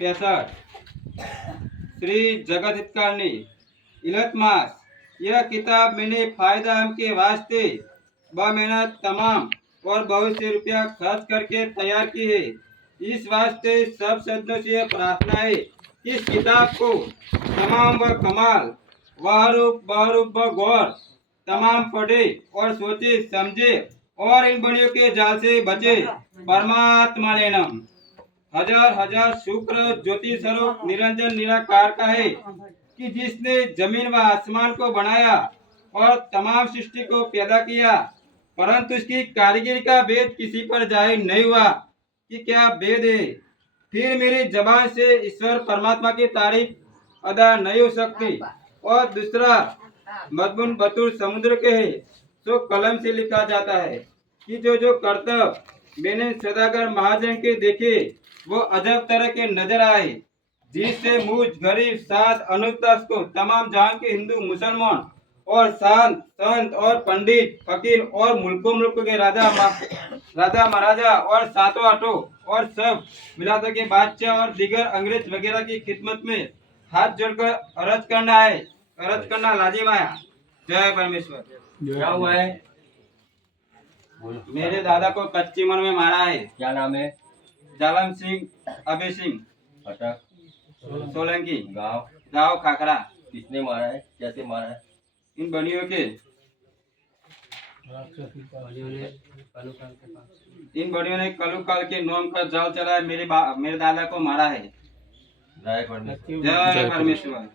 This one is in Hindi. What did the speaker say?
65 श्री जगत हितकारणी इलतमास। यह किताब मैंने फायदा हम के वास्ते मेहनत तमाम और बहुत से रुपया खर्च करके तैयार की है। इस वास्ते सब सदनों से प्रार्थना है कि इस किताब को तमाम व कमाल वारूप बहरूप व गौर तमाम पढ़े और सोचे समझे और इन बड़ियों के जाल से बचे। परमात्मा ने नम। हजार हजार शुक्र ज्योति स्वरूप निरंजन निराकार का है कि जिसने जमीन व आसमान को बनाया और तमाम सृष्टि को पैदा किया, परंतु उसकी कारीगरी का भेद किसी पर जाहिर नहीं हुआ कि क्या भेद है। फिर मेरी जबान से ईश्वर परमात्मा की तारीफ अदा नहीं हो सकती। और दूसरा मजमून बतूर समुद्र के है, तो कलम से लिखा जाता है कि जो जो कर्तव्य मैंने सदागर महाजन के देखे वो अजब तरह के नजर आए, जिससे मुझ गरीब साध अनुदास को तमाम जहां के हिंदू मुसलमान और शांत संत और पंडित फकीर और मुल्कों मुल्क के राजा महाराजा और सातों आठों और सब मिलाता के बादशाह और दीगर अंग्रेज वगैरह की खिदमत में हाथ जोड़कर अर्ज करना लाजिम आया। जय परमेश्वर। क्या हुआ है? मेरे दादा को कच्ची मन में मारा है। क्या नाम है? जालम सिंह अभय सिंह अटक सोलंकी गाँव खाखरा। किसने मारा है? कैसे मारा है? इन बनियों के कलु काल के नोम का जाल चला है। मेरे दादा को मारा है। जय परमेश्वर। जय परमेश्वर।